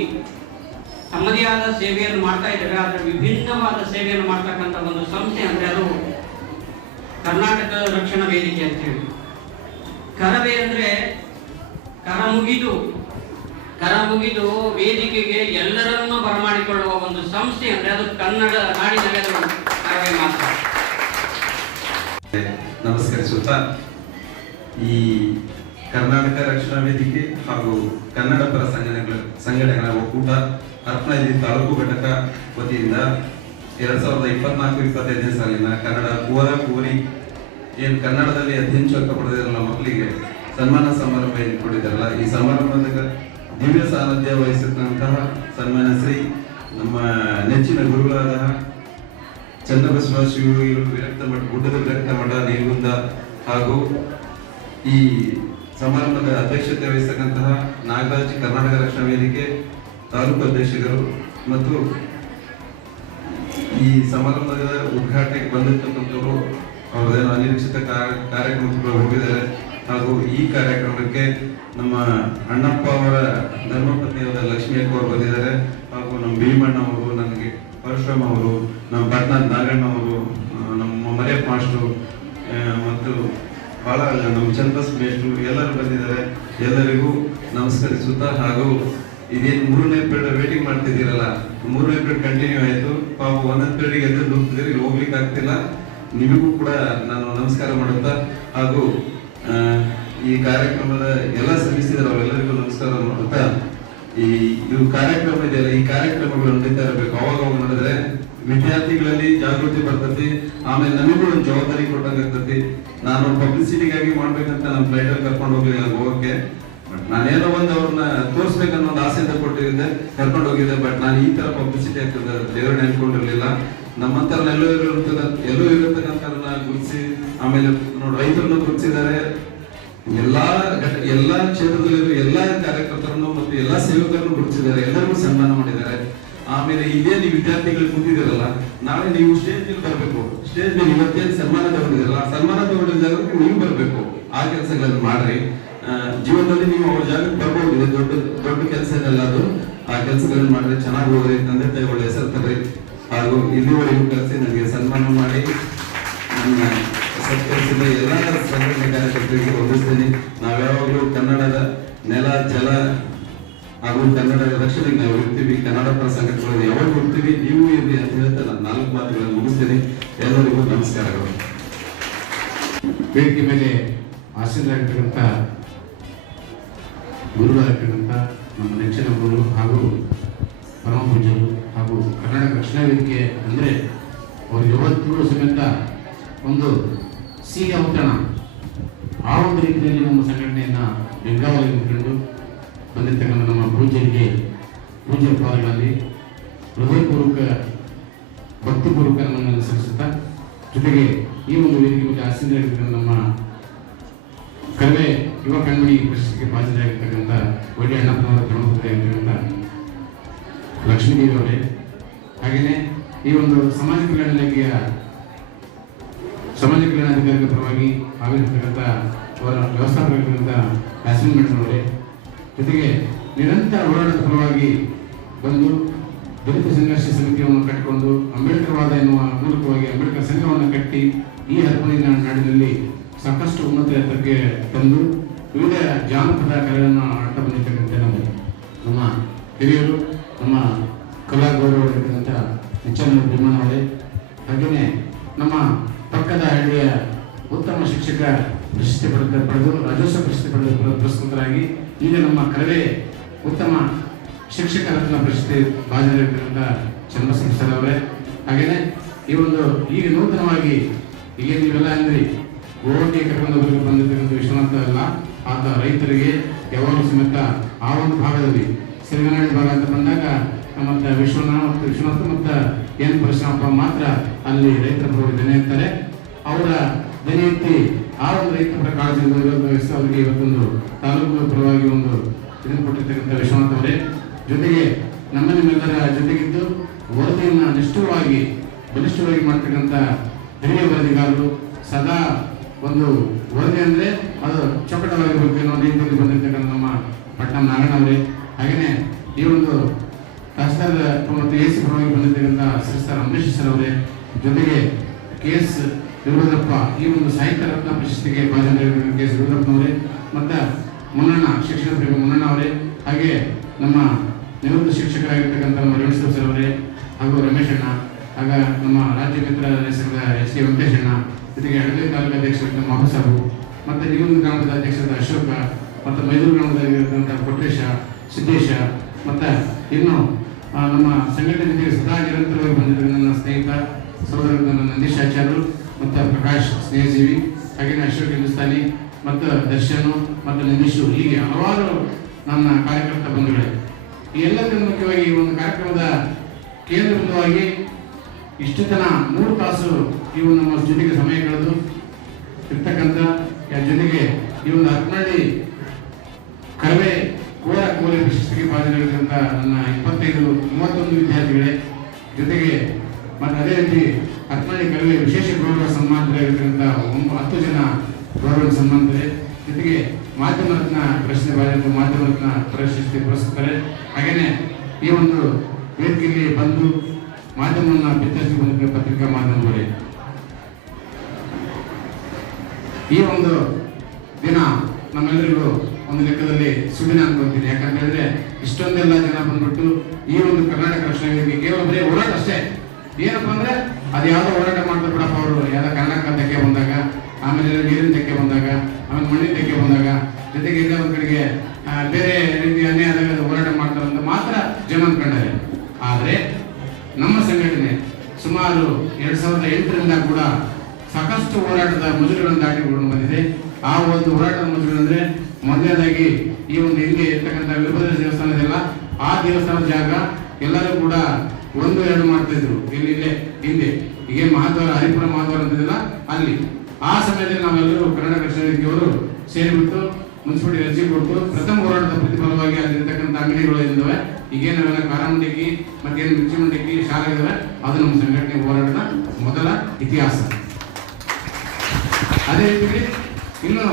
ತಮ್ಮದೇ ಆದ ಸೇವೆಯನ್ನು ಮಾಡ್ತಾ ಇದ್ದಾರೆ ಆದರೆ ವಿಭಿನ್ನವಾದ ಸೇವೆಯನ್ನು ಮಾಡ್ತಕ್ಕಂಥ ಒಂದು ಸಂಸ್ಥೆ ಅಂದರೆ ಅದು ಕರ್ನಾಟಕ ರಕ್ಷಣಾ ವೇದಿಕೆ ಅಂತ ಹೇಳಿ. ಕರವೇ ಅಂದರೆ ಕರ ಮುಗಿದು ಕರ ಮುಗಿದು ವೇದಿಕೆಗೆ ಎಲ್ಲರನ್ನೂ ಬರಮಾಡಿಕೊಳ್ಳುವ ಒಂದು ಸಂಸ್ಥೆ ಅಂದರೆ ಅದು ಕನ್ನಡ ನಾಡಿನಲ್ಲಿ ಕರವೇ ಮಾತ್ರ. ನಮಸ್ಕರಿಸುತ್ತಾ ಈ ಕರ್ನಾಟಕ ರಕ್ಷಣಾ ವೇದಿಕೆ ಹಾಗೂ ಕನ್ನಡ ಪರ ಸಂಘಟನೆಗಳ ಸಂಘಟನೆಗಳ ಒಕ್ಕೂಟ ಹರಪನಹಳ್ಳಿ ತಾಲೂಕು ಘಟಕ ವತಿಯಿಂದ ಎರಡ್ ಸಾವಿರದ ಇಪ್ಪತ್ನಾಲ್ಕು ಇಪ್ಪತ್ತೈದನೇ ಸಾಲಿನ ಕನ್ನಡ ಕೋರ ಕುವರಿ ಏನು ಕನ್ನಡದಲ್ಲಿ ಅತಿ ಹೆಚ್ಚು ಅಂಕ ಪಡೆದಿರಲ್ಲ ಮಕ್ಕಳಿಗೆ ಸನ್ಮಾನ ಸಮಾರಂಭ ಇಟ್ಕೊಂಡಿದ್ದಾರಲ್ಲ ಈ ಸಮಾರಂಭದ ದಿವ್ಯ ಸಾನ್ನಿಧ್ಯ ವಹಿಸಿದಂತಹ ಸನ್ಮಾನ ಶ್ರೀ ನಮ್ಮ ನೆಚ್ಚಿನ ಗುರುಗಳಾದ ಚನ್ನಬಸವ ಶಿವ ವಿರಕ್ತ ಮಠ ಗುಡ್ಡದ ವಿರಕ್ತ ಮಠ ನೀಲಗುಂದ ಹಾಗೂ ಈ ಸಮಾರಂಭದ ಅಧ್ಯಕ್ಷತೆ ವಹಿಸತಕ್ಕಂತಹ ನಾಗರಾಜ್ ಕರ್ನಾಟಕ ರಕ್ಷಣಾ ವೇದಿಕೆ ತಾಲೂಕು ಅಧ್ಯಕ್ಷರು ಮತ್ತು ಈ ಸಮಾರಂಭದ ಉದ್ಘಾಟನೆಗೆ ಬಂದಿರ್ತಕ್ಕಂಥವರು ಅವರೇನು ಅನಿರೀಕ್ಷಿತ ಕಾರ್ಯಕ್ರಮಗಳು ಹೋಗಿದ್ದಾರೆ. ಹಾಗೂ ಈ ಕಾರ್ಯಕ್ರಮಕ್ಕೆ ನಮ್ಮ ಅಣ್ಣಪ್ಪ ಅವರ ಧರ್ಮಪತ್ನಿಯಾದ ಲಕ್ಷ್ಮಿ ಅವರು ಬಂದಿದ್ದಾರೆ. ಹಾಗೂ ನಮ್ಮ ಭೀಮಣ್ಣ ಅವರು, ನನಗೆ ಪರಶುರಾಮ್ ಅವರು, ನಮ್ಮ ಪಟ್ನಾಥ್ ನಾಗಣ್ಣ ಅವರು, ನಮ್ಮ ಮರಿಯಪ್ಪ ಮಾಸ್ಟ್ರು ಮತ್ತು ಬಹಳ ನಮ್ಮ ಚಂದ್ರಸ್ ಮೇಷ್ಟ್ರು ಎಲ್ಲರೂ ಬಂದಿದ್ದಾರೆ. ಎಲ್ಲರಿಗೂ ನಮಸ್ಕರಿಸುತ್ತಾ ಹಾಗೂ ಇದೇನು ಮೂರನೇ ಪೀರಿಯಡ್ ವೇಟಿಂಗ್ ಮಾಡ್ತಿದ್ದೀರಲ್ಲ, ಮೂರನೇ ಪೀರಿಯಡ್ ಕಂಟಿನ್ಯೂ ಆಯಿತು. ಪಾಪ ಒಂದೊಂದು ಪೀರಿಯಡ್ಗೆ ಎದ್ದು ಹೋಗ್ತಿದ್ದೀರಿ ಹೋಗ್ಲಿಕ್ಕೆ ಆಗ್ತಿಲ್ಲ. ನಿಮಗೂ ಕೂಡ ನಾನು ನಮಸ್ಕಾರ ಮಾಡುತ್ತಾ ಹಾಗೂ ಈ ಕಾರ್ಯಕ್ರಮದ ಎಲ್ಲ ಸಲ್ಲಿಸಿದ್ರು ಅವರೆಲ್ಲರಿಗೂ ನಮಸ್ಕಾರ ಮಾಡುತ್ತಾ, ಈ, ಇದು ಕಾರ್ಯಕ್ರಮ ಇದೆಯಲ್ಲ, ಈ ಕಾರ್ಯಕ್ರಮಗಳು ನಡೀತಾ ಇರಬೇಕು. ಅವಾಗ ಅವಾಗ ನಡೆದ್ರೆ ವಿದ್ಯಾರ್ಥಿಗಳಲ್ಲಿ ಜಾಗೃತಿ ಬರ್ತತಿ ಆಮೇಲೆ ನಮಗೂ ಒಂದು ಜವಾಬ್ದಾರಿ ಕೊಟ್ಟಂಗಾಗ್ತತಿ ನಾನು ಪಬ್ಲಿಸಿಟಿಗಾಗಿ ಮಾಡ್ಬೇಕಂತ ನಮ್ಮ ಫ್ಲೈಟ್ ಅಲ್ಲಿ ಕರ್ಕೊಂಡು ಹೋಗ್ಲಿಲ್ಲ ಹೋಗಕ್ಕೆ ಬಟ್ ನಾನೇನೋ ಒಂದು ಅವ್ರನ್ನ ತೋರಿಸ್ಬೇಕನ್ನೋ ಒಂದು ಆಸೆ ಕೊಟ್ಟಿದ್ದೆ, ಕರ್ಕೊಂಡು ಹೋಗಿದ್ದೆ. ಬಟ್ ನಾನು ಈ ತರ ಪಬ್ಲಿಸಿಟಿ ಆಗ್ತದೆ ದೇವ್ರ ನೆನ್ಕೊಂಡಿರ್ಲಿಲ್ಲ. ನಮ್ಮಂತರ ಎಲ್ಲೋ ಇರತಕ್ಕ ಎಲ್ಲೋ ಇರುತ್ತೆ ಗುರುತಿಸಿ, ಆಮೇಲೆ ನೋಡಿ, ರೈತರನ್ನು ಗುರುತಿಸಿದ್ದಾರೆ. ಎಲ್ಲಾ ಎಲ್ಲಾ ಕ್ಷೇತ್ರದಲ್ಲಿರುವ ಎಲ್ಲಾ ಕಾರ್ಯಕರ್ತರನ್ನು ಮತ್ತು ಎಲ್ಲಾ ಸೇವಕರನ್ನು ಗುರುತಿಸಿದ್ದಾರೆ. ಎಲ್ಲರಿಗೂ ಸನ್ಮಾನ ಮಾಡಿದ್ದಾರೆ. ಆಮೇಲೆ ಇದೇ ನೀವು ವಿದ್ಯಾರ್ಥಿಗಳು ಕೂತಿದ್ದೀರಲ್ಲ ನಾಳೆ ನೀವು ಸ್ಟೇಜ್ ಮೇಲೆ ಬರಬೇಕು. ಸ್ಟೇಜ್ ಮೇಲೆ ಇವತ್ತೇನು ಸನ್ಮಾನ ತಗೊಂಡಿದ್ದೀರಲ್ಲ ಸನ್ಮಾನ ತಗೊಂಡಿದ್ದಾಗ ನೀವು ಬರಬೇಕು. ಆ ಕೆಲಸಗಳನ್ನು ಮಾಡ್ರಿ. ಜೀವನದಲ್ಲಿ ನೀವು ಅವ್ರ ಜಾಗಕ್ಕೆ ಬರ್ಬೋದು. ಇದೆ ದೊಡ್ಡ ದೊಡ್ಡ ಕೆಲಸ ಇದೆಲ್ಲ ಅದು. ಆ ಕೆಲಸಗಳನ್ನು ಮಾಡಿದ್ರೆ ಚೆನ್ನಾಗಿ ಹೋಗ್ರಿ ತಂದೆ ಒಳ್ಳೆ ಹೆಸರು ತರ್ರಿ ಹಾಗೂ ಇಲ್ಲಿವರೆಗೂ ಕರೆಸಿ ನನಗೆ ಸನ್ಮಾನ ಮಾಡಿ. ನನ್ನ ಸತ್ಕರಿಸಿದ ಎಲ್ಲ ಸಂಘಟನೆ ಕಾರ್ಯಕರ್ತರಿಗೆ ನಾವು ನಾವ್ಯಾವಾಗಲೂ ಕನ್ನಡದ ನೆಲ, ಜಲ ಹಾಗೂ ಕನ್ನಡ ರಕ್ಷಣೆಗೆ ನಾವು ಇರ್ತೀವಿ. ಕನ್ನಡ ಪರ ಸಂಘಟನೆಗಳು ಯಾವಾಗ ಇರ್ತೀವಿ, ನೀವು ಇರ್ರಿ ಅಂತ ಹೇಳ್ತಾ ನಾನು ನಾಲ್ಕು ಮಾತುಗಳನ್ನು ಮುಗಿಸ್ತೇನೆ. ಎಲ್ಲರಿಗೂ ನಮಸ್ಕಾರಗಳು. ವೇದಿಕೆ ಮೇಲೆ ಆಸೀನರಾಗಿರ್ತಕ್ಕಂಥ ಗುರುಗಳಾಗಿರ್ತಕ್ಕಂಥ ನಮ್ಮ ನೆಚ್ಚಿನ ಗುರು ಹಾಗೂ ಪರಮ ಪೂಜ್ಯರು ಹಾಗೂ ಕನ್ನಡ ರಕ್ಷಣಾ ವೇದಿಕೆ ಅಂದರೆ ಅವರು ಯಾವತ್ತೂ ಸಮೇತ ಒಂದು ಸಿಹಿ ಔತಣ ಆ ಒಂದು ರೀತಿಯಲ್ಲಿ ನಮ್ಮ ಸಂಘಟನೆಯನ್ನು ಬೆಂಗಾವಲಿಗೆ ಇಟ್ಕೊಂಡು ಬಂದಿರ್ತಕ್ಕಂಥ ನಮ್ಮ ಪೂಜೆಗೆ ಪೂಜ್ಯ ಪಾದಗಳಲ್ಲಿ ಹೃದಯಪೂರ್ವಕ, ಭಕ್ತಿಪೂರ್ವಕ ನಮ್ಮನ್ನು ಸಲ್ಲಿಸುತ್ತಾ, ಜೊತೆಗೆ ಈ ಒಂದು ವೇದಿಕೆ ಮೇಲೆ ಆಸೀನರಾಗಿರ್ತಕ್ಕಂಥ ನಮ್ಮ ಕಲೆ ಯುವ ಕಣ್ಮಣಿ ಪ್ರಶಸ್ತಿಗೆ ಭಾಜನೆಯಾಗಿರ್ತಕ್ಕಂಥ ಒಳ್ಳೆಯ ಅಣ್ಣಪ್ಪನವರ ಪ್ರಮುಖರಾಗಿರ್ತಕ್ಕಂಥ ಲಕ್ಷ್ಮೀದೇವಿ ಅವರೇ. ಹಾಗೆಯೇ ಈ ಒಂದು ಸಮಾಜ ಕಲ್ಯಾಣ ಇಲಾಖೆಯ ಸಮಾಜ ಕಲ್ಯಾಣಾಧಿಕಾರಿಗಳ ಪರವಾಗಿ ಆಗಿರ್ತಕ್ಕಂಥ ಅವರ ವ್ಯವಸ್ಥಾಪಕರಾಗಿರ್ತಕ್ಕಂಥ ಅವರೇ. ಜೊತೆಗೆ ನಿರಂತರ ಹೋರಾಟದ ಫಲವಾಗಿ ಬಂದು ದಲಿತ ಸಂಘರ್ಷ ಸಮಿತಿಯನ್ನು ಕಟ್ಟಿಕೊಂಡು ಅಂಬೇಡ್ಕರ್ ವಾದ ಎನ್ನುವ ಮೂಲಕವಾಗಿ ಅಂಬೇಡ್ಕರ್ ಸಂಘವನ್ನು ಕಟ್ಟಿ ಈ ಹರಪಣಿನ ನಾಡಿನಲ್ಲಿ ಸಾಕಷ್ಟು ಉನ್ನತ ಎತ್ತರಕ್ಕೆ ತಂದು ವಿವಿಧ ಜಾನಪದ ಕಲೆಗಳನ್ನು ಆಟ ಬಂದಿರ್ತಕ್ಕಂಥ ನಮ್ಮ ನಮ್ಮ ಹಿರಿಯರು, ನಮ್ಮ ಕಲಾ ಗೌರವವಾಗಿರ್ತಕ್ಕಂಥ ನಿಚ್ಚನ ಮಾಡಿ ಹಾಗೆಯೇ ನಮ್ಮ ಪಕ್ಕದ ಹಳ್ಳಿಯ ಉತ್ತಮ ಶಿಕ್ಷಕ ಪ್ರಶಸ್ತಿ ಪಡೆದ ಪಡೆದು ರಾಜ್ಯೋತ್ಸವ ಪ್ರಶಸ್ತಿ ಪಡೆದ ಪುರ- ಪುರಸ್ಕೃತರಾಗಿ ಈಗ ನಮ್ಮ ಕರವೇ ಉತ್ತಮ ಶಿಕ್ಷಕ ರತ್ನ ಪ್ರಶಸ್ತಿ ಚನ್ನಬಸವ ಸರ್ ಅವರೇ. ಹಾಗೆಯೇ ಈ ಒಂದು ಈಗ ನೂತನವಾಗಿ ಈಗ ನೀವೆಲ್ಲ ಅಂದ್ರಿ ಗೋಟಿ ಕರ್ಕೊಂಡು ಹೋಗಲಿಕ್ಕೆ ಬಂದಿರ್ತಕ್ಕಂಥ ವಿಶ್ವನಾಥ ಅಲ್ಲ, ಆತ ರೈತರಿಗೆ ಯಾವಾಗಲೂ ಸಮೇತ ಆ ಒಂದು ಭಾಗದಲ್ಲಿ ಸಿರಿಗನಾಡಿ ಭಾಗ ಅಂತ ಬಂದಾಗ ಮತ್ತೆ ವಿಶ್ವನಾಥ ಮತ್ತು ವಿಶ್ವನಾಥ ಮತ್ತು ಎನ್ ಪರಶುರಾಮಪ್ಪ ಮಾತ್ರ ಅಲ್ಲಿ ರೈತರ ದನಿ ಅಂತಾರೆ. ಅವರ ದನಿ ಎತ್ತಿ ಆ ಒಂದು ರೈತರ ಪರ ಕಾಳಜಿಯಿಂದ ಅವರಿಗೆ ಇವತ್ತೊಂದು ತಾಲೂಕು ಪರವಾಗಿ ಒಂದು ಇದನ್ನು ಕೊಟ್ಟಿರ್ತಕ್ಕಂಥ ವಿಶ್ವನಾಥ್ ಅವರೇ. ಜೊತೆಗೆ ನಮ್ಮ ನಿಮ್ಮೆಲ್ಲರ ಜೊತೆಗಿದ್ದು ವರದಿಯನ್ನು ನಿಷ್ಠುರವಾಗಿ, ಬಲಿಷ್ಠವಾಗಿ ಮಾಡ್ತಕ್ಕಂಥ ಹಿರಿಯ ವರದಿಗಾರರು ಸದಾ ಒಂದು ವರದಿ ಅಂದ್ರೆ ಅದು ಚೊಕಟವಾಗಿರ್ಬೇಕು ಅನ್ನೋ ರೀತಿಯಲ್ಲಿ ಬಂದಿರ್ತಕ್ಕಂಥ ನಮ್ಮ ಪಟ್ಟಣ ನಾರಾಯಣ ಅವರೇ. ಹಾಗೆಯೇ ಈ ಒಂದು ತಹಸೀಲ್ದಾರ್ ಮತ್ತು ಎ ಸಿ ಪರವಾಗಿ ಬಂದಿರ್ತಕ್ಕಂಥ ಸರ್ ಅಂಬರೀಶ್ ಸರ್ ಅವರೇ. ಜೊತೆಗೆ ಕೆ ಎಸ್ ವೀರಭದ್ರಪ್ಪ ಈ ಒಂದು ಸಾಹಿತ್ಯ ರತ್ನ ಪ್ರಶಸ್ತಿಗೆ ಎಸ್ ವೀರಭದ್ರಪ್ಪನವರೇ ಮತ್ತು ಮುನ್ನಣ್ಣ ಶಿಕ್ಷಣ ಪ್ರೇಮಿ ಮುನ್ನಣ್ಣ ಅವರೇ, ಹಾಗೆ ನಮ್ಮ ನಿವೃತ್ತ ಶಿಕ್ಷಕರಾಗಿರ್ತಕ್ಕಂಥ ನಮ್ಮ ರೇಣುಸರ್ ಸರ್ ಅವರೇ, ಹಾಗೂ ರಮೇಶಣ್ಣ ಆಗ ನಮ್ಮ ರಾಜ್ಯ ಮಿತ್ರ ಎಸ್ ಕೆ ವೆಂಕಟೇಶ್ ಅಣ್ಣ, ಜೊತೆಗೆ ಅಡಗಲಿ ತಾಲೂಕು ಅಧ್ಯಕ್ಷರಾದ ನಮ್ಮ ಸಾಬು, ಮತ್ತು ನಿಗಮ ಗ್ರಾಮದ ಅಧ್ಯಕ್ಷರಾದ ಅಶೋಕ, ಮತ್ತು ಮೈದೂರು ಗ್ರಾಮದಲ್ಲಿರ್ತಕ್ಕಂಥ ಕೊಟ್ರೇಶ, ಸಿದ್ದೇಶ, ಮತ್ತು ಇನ್ನು ನಮ್ಮ ಸಂಘಟನೆ ಜೊತೆಗೆ ಸದಾ ನಿರಂತರವಾಗಿ ಬಂದಿದ್ದ ನನ್ನ ಸ್ನೇಹಿತ ಸಹೋದರ ನನ್ನ ನಂದೀಶ್ ಆಚಾರ್ಯರು ಮತ್ತು ಪ್ರಕಾಶ್ ಸ್ನೇಹಜೀವಿ ಹಾಗೆಯೇ ಅಶೋಕ್ ಹಿಂದೂಸ್ತಾನಿ, ಮತ್ತು ದರ್ಶನ್, ಮತ್ತು ನಿಮಿಷು ಹೀಗೆ ಹಲವಾರು ನನ್ನ ಕಾರ್ಯಕರ್ತ ಬಂಧುಗಳೇ. ಈ ಎಲ್ಲಕ್ಕಿಂತ ಮುಖ್ಯವಾಗಿ ಈ ಒಂದು ಕಾರ್ಯಕ್ರಮದ ಕೇಂದ್ರಬಿಂದುವಾಗಿ ಇಷ್ಟು ಜನ ಮೂರು ತಾಸು ಒಂದು ನಮ್ಮ ಜೊತೆಗೆ ಸಮಯ ಕಳೆದು ಇರ್ತಕ್ಕಂಥ ಜೊತೆಗೆ ಈ ಒಂದು ಹತ್ನಳ್ಳಿ ಕರವೇ ಕೋರ ಕೋಲೆ ಪ್ರಶಸ್ತಿಗೆ ಭಾಜನರಾಗಿರ್ತಕ್ಕಂಥ ನನ್ನ ಇಪ್ಪತ್ತೈದು, ಮೂವತ್ತೊಂದು ವಿದ್ಯಾರ್ಥಿಗಳೇ. ಜೊತೆಗೆ ಮತ್ತು ಅದೇ ರೀತಿ ಹತ್ತನೇ ಕರವೇ ವಿಶೇಷ ಗೌರವ ಸನ್ಮಾನಿತರಾಗಿರ್ತಕ್ಕಂಥ ಒಂಬತ್ತು ಹತ್ತು ಜನ ಗೌರವ ಸನ್ಮಾನಿತರೆ ಜೊತೆಗೆ ಮಾಧ್ಯಮ ರತ್ನ ಪ್ರಶ್ನೆ ಭಾಜನ ಮಾಧ್ಯಮ ರತ್ನ ಪ್ರಶಸ್ತಿ ಪುರಸ್ಕೃತರೆ. ಹಾಗೆಯೇ ಈ ಒಂದು ವೇದಿಕೆಯಲ್ಲಿ ಬಂದು ಮಾಧ್ಯಮವನ್ನು ಬಿತ್ತರಿಸಿ ಬಂದಿದ್ದ ಪತ್ರಿಕಾ ಮಾಧ್ಯಮಗಳೇ ಈ ಒಂದು ದಿನ ನಮ್ಮೆಲ್ಲರಿಗೂ ಒಂದು ಲೆಕ್ಕದಲ್ಲಿ ಸುದಿನ ಅನ್ಕೊಂತೀನಿ. ಯಾಕಂತ ಹೇಳಿದ್ರೆ ಇಷ್ಟೊಂದೆಲ್ಲ ಜನ ಬಂದ್ಬಿಟ್ಟು ಈ ಒಂದು ಕರ್ನಾಟಕ ರಕ್ಷಣಾ ಕೇವಲ ಬರೀ ಹೋರಾಟ ಅಷ್ಟೇ ಏನಪ್ಪ ಅಂದ್ರೆ, ಅದು ಯಾವ್ದೋ ಹೋರಾಟ ಮಾಡ್ತಾರೆ ಬಿಡಪ್ಪ ಅವರು. ಯಾವ್ದೋ ಕರ್ನಾಟಕ ತೆಕ್ಕೆ ಬಂದಾಗ, ಆಮೇಲೆ ನೀರಿನ ತೆಕ್ಕೆ ಬಂದಾಗ, ಆಮೇಲೆ ಮಣ್ಣಿನ ತೆಕ್ಕೆ ಬಂದಾಗ, ಜೊತೆಗೆ ಇಲ್ಲೇ ಒಂದ್ ಕಡೆಗೆ ಬೇರೆ ರೀತಿ ಅನ್ಯಾಯ ಹೋರಾಟ ಮಾಡ್ತಾರೆ ಅಂತ ಮಾತ್ರ ಜನ ಅನ್ಕೊಂಡಾರೆ ಆದ್ರೆ, ನಮ್ಮ ಸಂಘಟನೆ ಸುಮಾರು ಎರಡ್ ಸಾವಿರದ ಎಂಟರಿಂದ ಕೂಡ ಸಾಕಷ್ಟು ಹೋರಾಟದ ಮಜುರುಗಳನ್ನು ದಾಟಿಕೊಂಡು ಬಂದಿದೆ. ಆ ಒಂದು ಹೋರಾಟದ ಮಜುರು ಅಂದ್ರೆ ಮೊದಲನೇದಾಗಿ ಈ ಒಂದು ಇಲ್ಲಿ ಇರ್ತಕ್ಕಂಥ ವೀರಭದ್ರ ದೇವಸ್ಥಾನದಲ್ಲ, ಆ ದೇವಸ್ಥಾನದ ಜಾಗ ಎಲ್ಲರೂ ಕೂಡ ಒಂದು, ಎರಡು ಮಾಡ್ತಿದ್ರು. ಇಲ್ಲೇ ಹಿಂದೆ ಈಗ ಮಹಾದ್ವಾರ ಹರಿಪುರ ಮಹಾದ್ವಾರ ಅಂತಿದ್ದಿಲ್ಲ ಅಲ್ಲಿ. ಆ ಸಮಯದಲ್ಲಿ ನಾವೆಲ್ಲರೂ ಕನ್ನಡ ಕೃಷ್ಣಿಯವರು ಸೇರಿಬಿಟ್ಟು ಮುನ್ಸಿಪಾಲಿಟಿ ಅರ್ಜಿ ಕೊಟ್ಟು ಪ್ರಥಮ ಹೋರಾಟದ ಪ್ರತಿಫಲವಾಗಿ ಅಲ್ಲಿರ್ತಕ್ಕಂಥ ಅಂಗಡಿಗಳು ಇದ್ದಾವೆ ಈಗ ನಾವೆಲ್ಲ ಮತ್ತೇನು ಮಿರ್ಚಿ ಶಾಲೆ ಇದಾವೆ ಅದು ನಮ್ಮ ಸಂಘಟನೆ ಹೋರಾಟದ ಮೊದಲ ಇತಿಹಾಸ. ಅದೇ ರೀತಿ ಇನ್ನು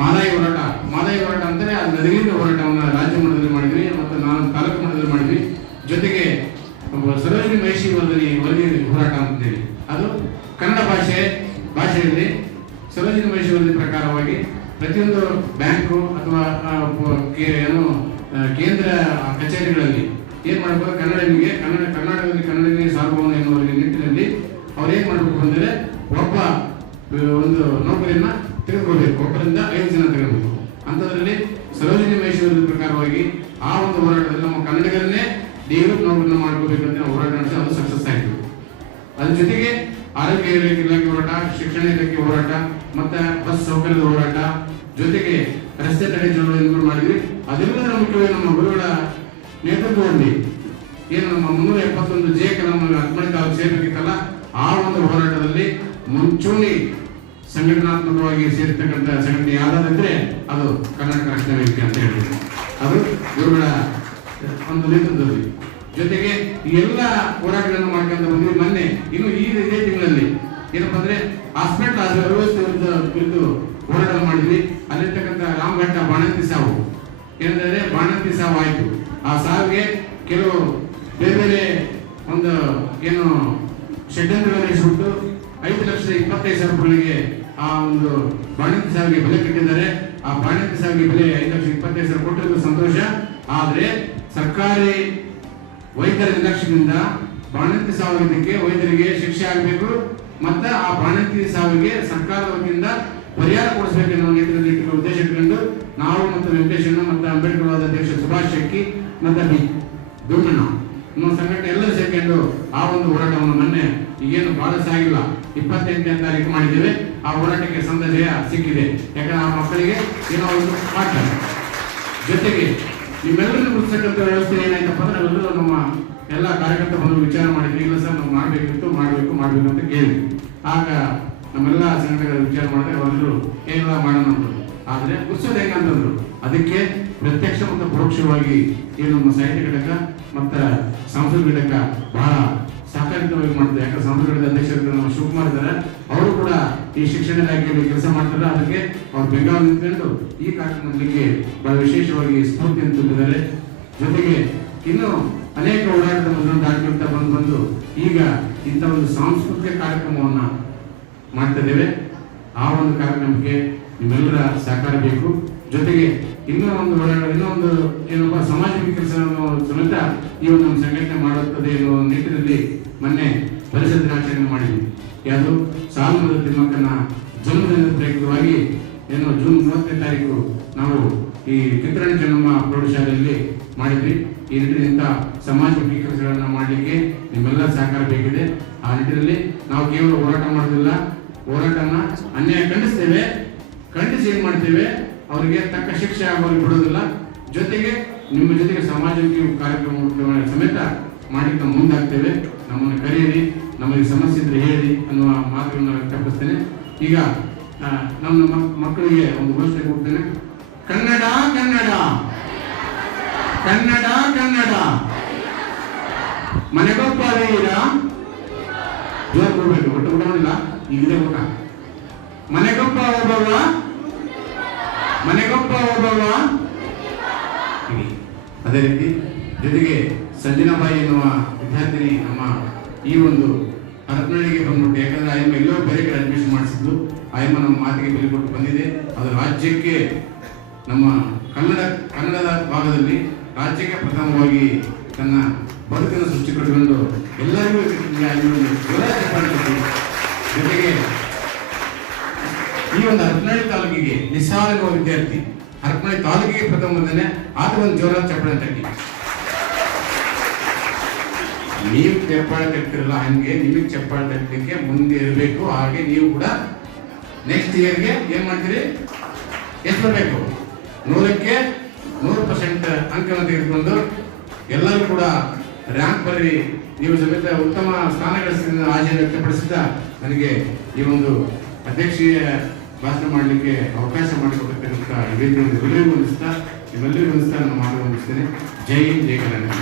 ಮಾದಾಯಿ ಹೋರಾಟ. ಮಾದಾಯಿ ಹೋರಾಟ ಅಂದರೆ ಅದು ನದಿಗಿಂದ ಹೋರಾಟವನ್ನು ರಾಜ್ಯ ಮಟ್ಟದಲ್ಲಿ ಮಾಡಿದ್ವಿ ಮತ್ತು ನಾನು ತಾಲೂಕು ಮಟ್ಟದಲ್ಲಿ ಮಾಡಿದ್ವಿ. ಜೊತೆಗೆ ಸರೋಜಿನಿ ಮಹಿಷಿ ವರ್ಧನಿ ವರದಿಯಲ್ಲಿ ಹೋರಾಟ ಅಂತೇಳಿ. ಅದು ಕನ್ನಡ ಭಾಷೆ, ಭಾಷೆಯಲ್ಲಿ ಸರೋಜಿನಿ ಮಹಿಷಿ ವರದಿ ಪ್ರಕಾರವಾಗಿ ಪ್ರತಿಯೊಂದು ಬ್ಯಾಂಕು ಅಥವಾ ಏನು ಕೇಂದ್ರ ಕಚೇರಿಗಳಲ್ಲಿ ಏನು ಮಾಡಬೇಕು? ಕನ್ನಡಿಗರಿಗೆ ಕನ್ನಡ, ಕರ್ನಾಟಕದಲ್ಲಿ ಕನ್ನಡನೇ ಸಾರ್ವಭೌಮ ಎನ್ನುವ ನಿಟ್ಟಿನಲ್ಲಿ ಅವ್ರು ಏನು ಮಾಡಬೇಕು ಅಂದರೆ ಒಬ್ಬ ಒಂದು ನೌಕರಿಯನ್ನ ತೆಗೆದುಕೊಳ್ಬೇಕು. ಒಬ್ಬರಿಂದ ಐದು ಜನ ತೆಗೆದುಕೊಳ್ಬೇಕು. ಅಂಥದ್ರಲ್ಲಿ ಸರೋಜಿನಿ ಮಹೇಶ್ವರದ ಪ್ರಕಾರವಾಗಿ ಆ ಒಂದು ಹೋರಾಟದಲ್ಲಿ ನಮ್ಮ ಕನ್ನಡಿಗರನ್ನೇ ದೇವರು ನೌಕರನ್ನ ಮಾಡ್ಕೋಬೇಕಂತ ನಾವು ಹೋರಾಟ ನಡೆಸಿ ಅದು ಸಕ್ಸಸ್ ಆಯಿತು. ಅದ್ರ ಜೊತೆಗೆ ಆರೋಗ್ಯ ಇಲಾಖೆ ಹೋರಾಟ, ಶಿಕ್ಷಣ ಇಲಾಖೆ ಹೋರಾಟ, ಮತ್ತೆ ಬಸ್ ಸೌಕರ್ಯದ ಹೋರಾಟ, ಜೊತೆಗೆ ರಸ್ತೆ ತಡೆ ಚಳವಳಿಯನ್ನು ಮಾಡಿದ್ವಿ. ಅದೆಲ್ಲದರ ಮುಖ್ಯವಾಗಿ ನಮ್ಮ ಗುರುಗಳ ನೇತೃತ್ವದಲ್ಲಿ ಏನು ನಮ್ಮ ಮುನ್ನೂರ ಎಪ್ಪತ್ತೊಂದು ಜೆ ನಮ್ಮ ಹದಿನೆಂಟು ಸೇರಬೇಕಲ್ಲ ಸೇರ್ಬೇಕಿತ್ತಲ್ಲ, ಆ ಒಂದು ಹೋರಾಟದಲ್ಲಿ ಮುಂಚೂಣಿ ಸಂಘಟನಾತ್ಮಕವಾಗಿ ಸೇರಿರ್ತಕ್ಕಂಥ ಸಂಘಟನೆ ಯಾವ್ದಾದ್ರೆ ಅದು ಕರ್ನಾಟಕ ರಕ್ಷಣಾ ವೇದಿಕೆ ಅಂತ ಹೇಳಿದ್ರು ಅದು ಗುರುಗಳ ಒಂದು ನೇತೃತ್ವದಲ್ಲಿ. ಜೊತೆಗೆ ಎಲ್ಲ ಹೋರಾಟಗಳನ್ನು ಮಾಡ್ಕೊಂತ ಬಂದ್ವಿ ಮೊನ್ನೆ. ಇನ್ನು ಈ ಇದೇ ತಿಂಗಳಲ್ಲಿ. ಏನಪ್ಪ ಅಂದ್ರೆ ಹಾಸ್ಪಿಟಲ್ ವ್ಯವಸ್ಥೆ ಕುರಿತು ಹೋರಾಟ ಮಾಡಿದ್ವಿ. ಅಲ್ಲಿರ್ತಕ್ಕಂಥ ರಾಮಘಟ್ಟ ಬಾಣಂತಿ ಸಾವು. ಏನಂದ್ರೆ ಬಾಣಂತಿ ಸಾವು ಆಯ್ತು. ಆ ಸಾವಿಗೆ ಕೆಲವು ಬೇರೆ ಬೇರೆ ಒಂದು ಏನು ಷಡ್ಯಂತ್ರಗಳನ್ನು ಇಟ್ಬಿಟ್ಟು ಐದು ಲಕ್ಷದ ಇಪ್ಪತ್ತೈದು ಸಾವಿರ ರೂಪಾಯಿಗೆ ಆ ಒಂದು ಬಾಣಂತಿ ಸಾವಿಗೆ ಬೆಲೆ ಕಟ್ಟಿದ್ದಾರೆ. ಆ ಬಾಣಂತಿ ಸಾವಿಗೆ ಬೆಲೆ ಐದು ಲಕ್ಷ ಇಪ್ಪತ್ತೈದು ಸಾವಿರ ಕೊಟ್ಟಿರೋದು ಸಂತೋಷ. ಆದರೆ ಸರ್ಕಾರಿ ವೈದ್ಯರ ನಿರ್ಲಕ್ಷ್ಯದಿಂದ ಬಾಣಂತಿ ಸಾವಿದ್ದಕ್ಕೆ ವೈದ್ಯರಿಗೆ ಶಿಕ್ಷೆ ಆಗಬೇಕು. ಮತ್ತೆ ಆ ಬಾಣಂತಿ ಸಾವಿಗೆ ಸರ್ಕಾರದ ವತಿಯಿಂದ ಪರಿಹಾರ ಕೊಡಿಸಬೇಕೆನ್ನುವ ನೇತೃತ್ವದಲ್ಲಿ ಇಟ್ಟಿರುವ ಉದ್ದೇಶ ಇಟ್ಕೊಂಡು ನಾವು ಮತ್ತು ವೆಂಕಟೇಶಣ್ಣ ಮತ್ತು ಅಂಬೇಡ್ಕರ್ ಅಧ್ಯಕ್ಷ ಸುಭಾಷ್ ಶೆಟ್ಟಿ ಮತ್ತು ಬಿ. ದುಮ್ಮಣ್ಣ. ನಮ್ಮ ಸಂಘಟನೆ ಎಲ್ಲರೂ ಸೇರ್ಕೊಂಡು ಆ ಒಂದು ಹೋರಾಟವನ್ನು ಮೊನ್ನೆ ಈಗೇನು ಬಾಧಸ ಆಗಿಲ್ಲ ಇಪ್ಪತ್ತೆಂಟನೇ ತಾರೀಕು ಮಾಡಿದ್ದೇವೆ. ಆ ಹೋರಾಟಕ್ಕೆ ಸಂದರ್ಭ ಸಿಕ್ಕಿದೆ. ಯಾಕಂದ್ರೆ ಆ ಮಕ್ಕಳಿಗೆ ಏನೋ ಒಂದು ಪಾಠ. ಜೊತೆಗೆ ನಿಮ್ಮೆಲ್ಲರಿಗೂ ಗುರುತಿಸಕ್ಕಂಥ ವ್ಯವಸ್ಥೆ ಏನಾಯ್ತಪ್ಪ ಅಂದ್ರೆ ಎಲ್ಲರೂ ನಮ್ಮ ಎಲ್ಲ ಕಾರ್ಯಕರ್ತ ಬಂದು ವಿಚಾರ ಮಾಡಿದ್ವಿ ಇಲ್ಲ ಸರ್ ನಾವು ಮಾಡಬೇಕಿತ್ತು, ಮಾಡಬೇಕು ಮಾಡಬೇಕು ಅಂತ ಕೇಳಿ ಆಗ ನಮ್ಮೆಲ್ಲ ಸಂಘಟನೆಗಳ ವಿಚಾರ ಮಾಡಿದ್ರೆ ಅವರೆಲ್ಲರೂ ಏನೆಲ್ಲ ಮಾಡೋಣ ಅಂತ ಆದರೆ ಉತ್ಸವದ ಹೆಂಗಂತಂದ್ರು ಅದಕ್ಕೆ ಪ್ರತ್ಯಕ್ಷ ಮತ್ತು ಪರೋಕ್ಷವಾಗಿ ಏನು ನಮ್ಮ ಸಾಹಿತ್ಯ ಘಟಕ ಮತ್ತು ಸಾಂಸ್ಕೃತಿಕ ಘಟಕ ಬಹಳ ಸಹಕಾರಿತವಾಗಿ ಮಾಡ್ತಾರೆ ಯಾಕಂದ್ರೆ ಘಟಕದ ಅಧ್ಯಕ್ಷರು ನಮ್ಮ ಶಿವಕುಮಾರ್ ಇದ್ದಾರೆ. ಅವರು ಕೂಡ ಈ ಶಿಕ್ಷಣ ಇಲಾಖೆಯಲ್ಲಿ ಕೆಲಸ ಮಾಡ್ತಾರೆ. ಅದಕ್ಕೆ ಅವ್ರು ಬೆಂಗಳೂರು ನಿಂತ್ಕೊಂಡು ಈ ಕಾರ್ಯಕ್ರಮಕ್ಕೆ ಬಹಳ ವಿಶೇಷವಾಗಿ ಸ್ಫೂರ್ತಿಯನ್ನು ತುಂಬಿದ್ದಾರೆ ಜೊತೆಗೆ ಇನ್ನು ಅನೇಕ ಓಡಾಟದ ಮೊದಲು ಬಂದು ಬಂದು ಈಗ ಇಂಥ ಒಂದು ಸಾಂಸ್ಕೃತಿಕ ಕಾರ್ಯಕ್ರಮವನ್ನು ಮಾಡ್ತಾ ಇದ್ದೇವೆ. ಆ ಒಂದು ಕಾರ್ಯಕ್ರಮಕ್ಕೆ ನಿಮ್ಮೆಲ್ಲರ ಸಹಕಾರ ಬೇಕು. ಜೊತೆಗೆ ಇನ್ನೂ ಒಂದು ಇನ್ನೂ ಒಂದು ಏನಪ್ಪ ಸಮಾಜ ಕೆಲಸ ಸಮೇತ ಈ ಒಂದು ಸಂಘಟನೆ ಮಾಡುತ್ತದೆ ಎನ್ನುವ ನಿಟ್ಟಿನಲ್ಲಿ ಮೊನ್ನೆ ಪರಿಸರ ದಿನಾಚರಣೆ ಮಾಡಿದ್ವಿ. ಯಾವುದು? ಸಾಲುಮರದ ತಿಮ್ಮಕ್ಕನ ಜನ್ಮದಿನದ ಪ್ರಯುಕ್ತವಾಗಿ ಏನು ಜೂನ್ ಮೂವತ್ತನೇ ತಾರೀಕು ನಾವು ಈ ಚಿತ್ರಣ ಚೆನ್ನಮ್ಮ ಪ್ರೌಢಶಾಲೆಯಲ್ಲಿ ಮಾಡಿದ್ವಿ. ಈ ನಿಟ್ಟಿನಿಂದ ಸಮಾಜಮುಖಿ ಕೆಲಸಗಳನ್ನ ಮಾಡಲಿಕ್ಕೆ ನಿಮ್ಮೆಲ್ಲ ಸಹಕಾರ ಬೇಕಿದೆ. ಆ ನಿಟ್ಟಿನಲ್ಲಿ ನಾವು ಕೇವಲ ಹೋರಾಟ ಮಾಡೋದಿಲ್ಲ. ಹೋರಾಟನ ಅನ್ಯಾಯ ಖಂಡಿಸ್ತೇವೆ. ಖಂಡಿಸಿ ಏನ್ ಮಾಡ್ತೇವೆ? ಅವರಿಗೆ ತಕ್ಕ ಶಿಕ್ಷೆ ಆಗೋರಿಗೆ ಬಿಡೋದಿಲ್ಲ. ಜೊತೆಗೆ ನಿಮ್ಮ ಜೊತೆಗೆ ಸಮಾಜಕ್ಕೆ ಕಾರ್ಯಕ್ರಮ ಸಮೇತ ಮಾಡಲಿಕ್ಕೆ ಮುಂದಾಗ್ತೇವೆ. ನಮ್ಮನ್ನು ಕರೆಯಿರಿ, ನಮಗೆ ಸಮಸ್ಯೆ ಇದ್ರೆ ಹೇಳಿ ಅನ್ನುವ ಮಾತುಗಳನ್ನು ವ್ಯಕ್ತಪಡಿಸ್ತೇನೆ ಈಗ ನಮ್ಮ ಮಕ್ಕಳಿಗೆ ಒಂದು ಘೋಷಣೆ ಕೊಡ್ತೇನೆ. ಕನ್ನಡ ಕನ್ನಡ. ಕನ್ನಡ ಕನ್ನಡ. ಮನೆಗೊಬ್ಬ ವೀರ ಜೋರ್ ಕೊಡ್ಬೇಕು ಒಟ್ಟು ಕೊಡೋದಿಲ್ಲ. ಈಗಲೇ ಊಟ. ಮನೆಗೊಪ್ಪ ಒಬ್ಬವ ಮನೆಗೊಬ್ಬ ಒಬ್ಬವ ಅದೇ ರೀತಿ ಜೊತೆಗೆ ಸಂಜನಾಬಾಯಿ ಎನ್ನುವ ವಿದ್ಯಾರ್ಥಿನಿ ನಮ್ಮ ಈ ಒಂದು ಹರಪನಹಳ್ಳಿಗೆ ಬಂದ್ಬಿಟ್ಟು ಯಾಕಂದ್ರೆ ಆಯಮ್ಮ ಎಲ್ಲೋ ಬೇರೆ ಕಡೆ ಅಡ್ಮಿಷನ್ ಮಾಡಿಸಿದ್ದು ಆಯಮ್ಮ ನಮ್ಮ ಮಾತಿಗೆ ಬೆಲೆ ಕೊಟ್ಟು ಬಂದಿದೆ. ಅದು ರಾಜ್ಯಕ್ಕೆ ನಮ್ಮ ಕನ್ನಡ, ಕನ್ನಡದ ಭಾಗದಲ್ಲಿ ರಾಜ್ಯಕ್ಕೆ ಪ್ರಥಮವಾಗಿ ತನ್ನ ಬದುಕನ್ನು ಸೃಷ್ಟಿ ಕಟ್ಟಿಕೊಂಡು ಎಲ್ಲರಿಗೂ ಜೊತೆಗೆ ಈ ಒಂದು ಹರಪನಹಳ್ಳಿ ತಾಲೂಕಿಗೆ ನಿಸ್ಸಾರ ವಿದ್ಯಾರ್ಥಿ, ಹರಪನಹಳ್ಳಿ ತಾಲೂಕಿಗೆ ಪ್ರಥಮ ಬಂದನೆ ಆತ ಒಂದು ಜೋರಾದ ಚಪ್ಪಾಳೆ ತಟ್ಟಿ ನೀವು ಚಪ್ಪಾಳೆ ತಟ್ಟಿರಲ್ಲ ಹಂಗೆ, ನಿಮಗೆ ಚಪ್ಪಾಳೆ ತಟ್ಟಲಿಕ್ಕೆ ಮುಂದೆ ಇರಬೇಕು. ಹಾಗೆ ನೀವು ಕೂಡ ನೆಕ್ಸ್ಟ್ ಇಯರ್ಗೆ ಏನ್ ಮಾಡ್ತೀರಿ? ಎಷ್ಟು ಬರಬೇಕು. ನೂರಕ್ಕೆ ನೂರು ಪರ್ಸೆಂಟ್ ಅಂಕವನ್ನು ತೆಗೆದುಕೊಂಡು ಎಲ್ಲರೂ ಕೂಡ ರ್ಯಾಂಕ್ ಬರ್ರಿ ನೀವು ಸಮೇತ ಉತ್ತಮ ಸ್ಥಾನ ಗಳಿಸಿದ ಆಶಯ ವ್ಯಕ್ತಪಡಿಸಿದ ನನಗೆ ಈ ಒಂದು ಅಧ್ಯಕ್ಷೀಯ ಭಾಷಣ ಮಾಡಲಿಕ್ಕೆ ಅವಕಾಶ ಮಾಡಿಕೊಟ್ಟಿರ್ತಕ್ಕಂಥ ಎಲ್ಲರಿಗೂ ಹೊಂದಿಸ್ತಾ ನಿಮ್ಮೆಲ್ಲರಿಗೂ ಹೊಂದಿಸ್ತಾ ನಾನು ಹೊಂದಿಸ್ತೇನೆ ಜೈ ಹಿಂದ್, ಜೈ ಕರ್ನಾಟಕ.